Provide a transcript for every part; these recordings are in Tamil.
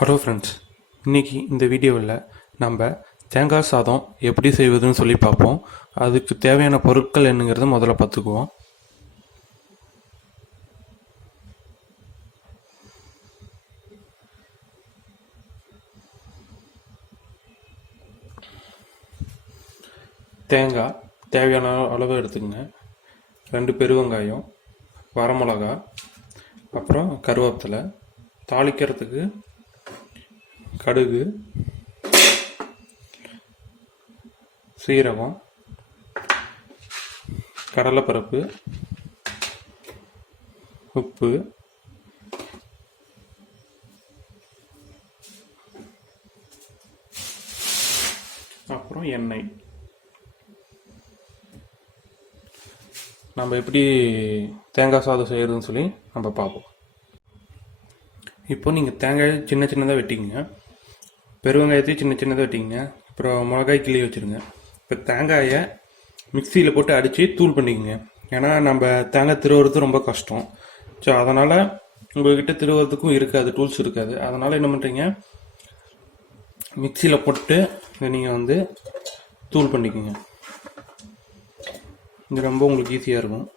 ஹலோ ஃப்ரெண்ட்ஸ், இன்றைக்கி இந்த வீடியோவில் நம்ம தேங்காய் சாதம் எப்படி செய்வதுன்னு சொல்லி பார்ப்போம். அதுக்கு தேவையான பொருட்கள் என்னங்கிறத முதல்ல பார்த்துக்குவோம். தேங்காய் தேவையான அளவு எடுத்துக்கங்க. 2 பெருவெங்காயம், வரமிளகா, அப்புறம் கருவேப்பிலை, தாளிக்கிறதுக்கு கடுகு, சீரகம், கடலைப்பருப்பு, உப்பு, அப்புறம் எண்ணெய். நம்ம எப்படி தேங்காய் சாதம் செய்கிறதுன்னு சொல்லி நம்ம பார்ப்போம். இப்போ நீங்கள் தேங்காய் சின்ன சின்னதாக வெட்டிங்க, பெருவெங்காயத்தையும் சின்ன சின்னதாக வெட்டிங்க, அப்புறம் மிளகாய் கிள்ளி வச்சுருங்க. இப்போ தேங்காயை மிக்சியில் போட்டு அடித்து தூள் பண்ணிக்கோங்க. ஏன்னா நம்ம தேங்காய் திருவுறது ரொம்ப கஷ்டம். ஸோ அதனால் உங்கள்கிட்ட திருவுறதுக்கும் இருக்காது, டூல்ஸ் இருக்காது. அதனால் என்ன பண்ணுறீங்க, மிக்சியில் போட்டு நீங்கள் தூள் பண்ணிக்கோங்க. இது ரொம்ப உங்களுக்கு ஈஸியாக இருக்கும்.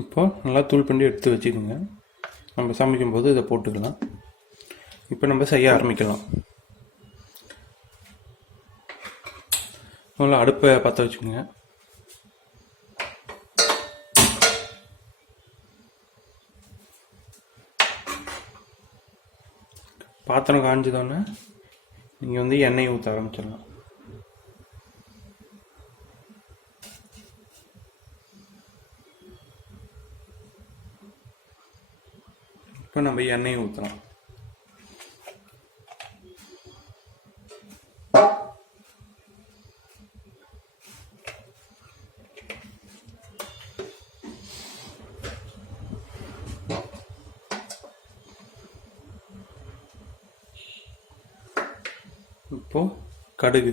இப்போ நல்லா தூள் பண்ணி எடுத்து வச்சுக்கோங்க. நம்ம சமைக்கும்போது இதை போட்டுக்கலாம். இப்போ நம்ம செய்ய ஆரம்பிக்கலாம். நல்லா அடுப்பை பற்ற வச்சுக்கோங்க. பாத்திரம் காஞ்சதோடனே நீங்கள் எண்ணெய் ஊற்ற ஆரம்பிச்சிடலாம். இப்போ நம்ம எண்ணெயை ஊற்றலாம். இப்போ கடுகு,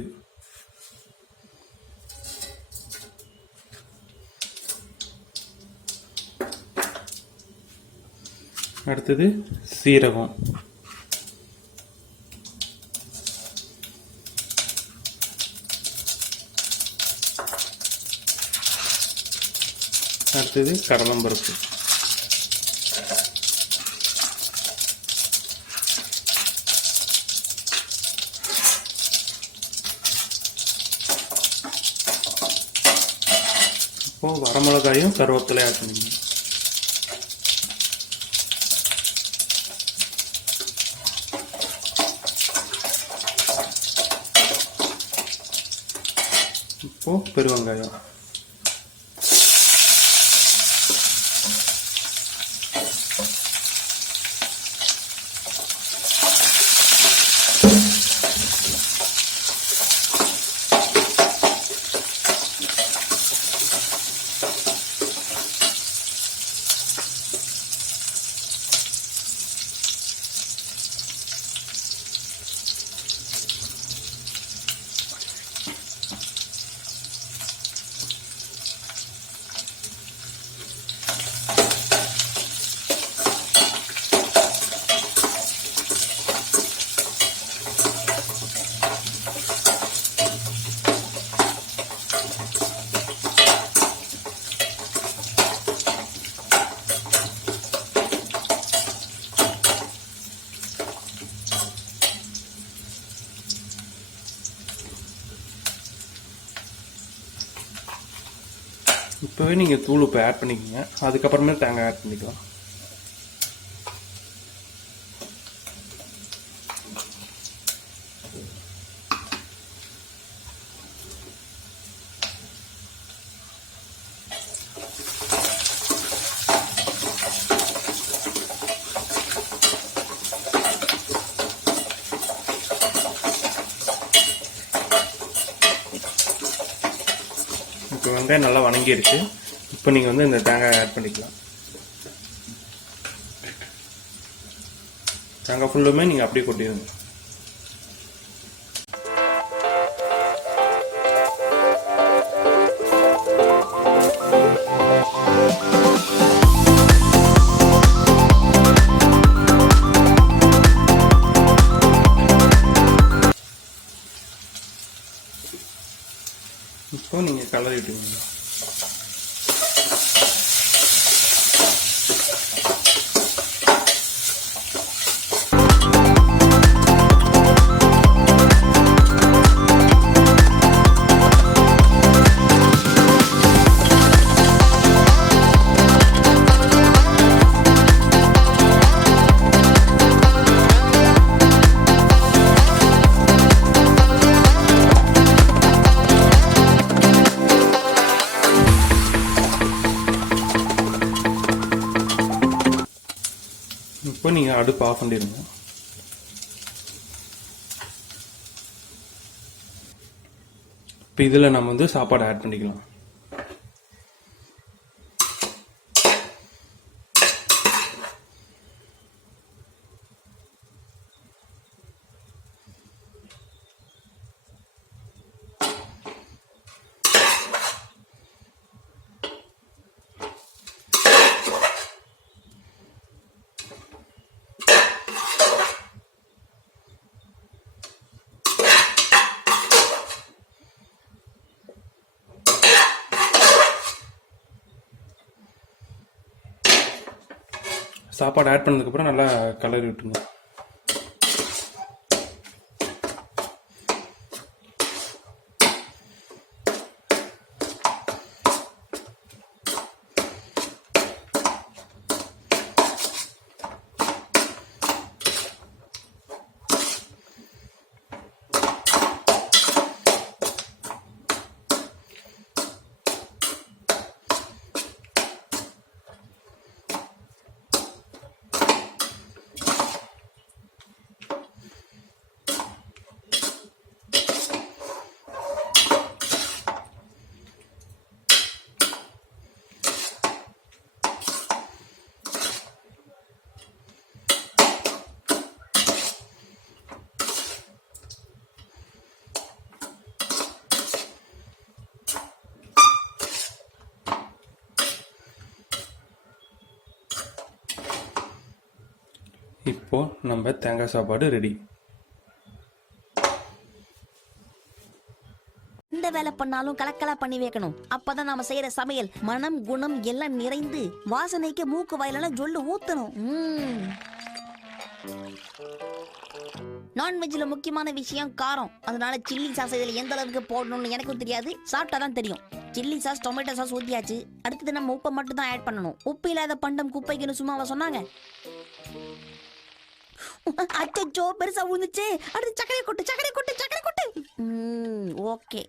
அடுத்தது சீரகம், அடுத்தது கடலம்பருப்பு, இப்போ வரமிளகாயும் கருவேப்பிலையும் ஆட் பண்ணிக்கணும். இப்போ பெருவெங்காயம், இப்போவே நீங்கள் தூள் உப்பு ஆட் பண்ணிக்கோங்க. அதுக்கப்புறமே தேங்காய் ஆட் பண்ணிக்கலாம். இப்போ வெங்காயம் நல்லா வணங்கிடுச்சு. இப்போ நீங்கள் இந்த தேங்காய் ஆட் பண்ணிக்கலாம். தேங்காய் ஃபுல்லுமே நீங்கள் அப்படியே கொட்டிடுங்க. இப்போ நீங்கள் கலரி விட்டுங்க. இப்போ நீங்கள் அடுப்பு ஆஃப் பண்ணிடுங்க. இப்போ இதில் நம்ம வந்து சாப்பாடு ஆட் பண்ணிக்கலாம். சாப்பாடு ஆட் பண்ணதுக்கப்புறம் நல்லா கலரி விட்டுருங்க. இப்போ நம்ம தேங்காய் சாப்பாடு ரெடி. இந்த வேலை பண்ணாலும் கலக்கலா பண்ணி வைக்கணும். அப்பதான் நாம செய்யற சமையல் மனம் குணம் எல்லாம் நிறைந்து வாசனைக்கு மூக்கு வாயிலெல்லாம் ஜொல்லு ஊத்தணும். நான்வெஜ்ல முக்கியமான விஷயம் காரம். அதனால சில்லி சாஸ் இதுல எந்த அளவுக்கு போடணும்னு எனக்கும் தெரியாது, சாப்பிட்டாதான் தெரியும். சில்லி சாஸ் டொமேட்டோ சாஸ் ஊத்தியாச்சு. அடுத்தது நம்ம உப்பை மட்டும் தான் ஆட் பண்ணணும். உப்பு இல்லாத பண்டம் குப்பைக்குன்னு சும்மாவா சொன்னாங்க? அச்சோ பெருசா விழுந்துச்சு. அடுத்து சக்கரை கொட்டு. ஓகே.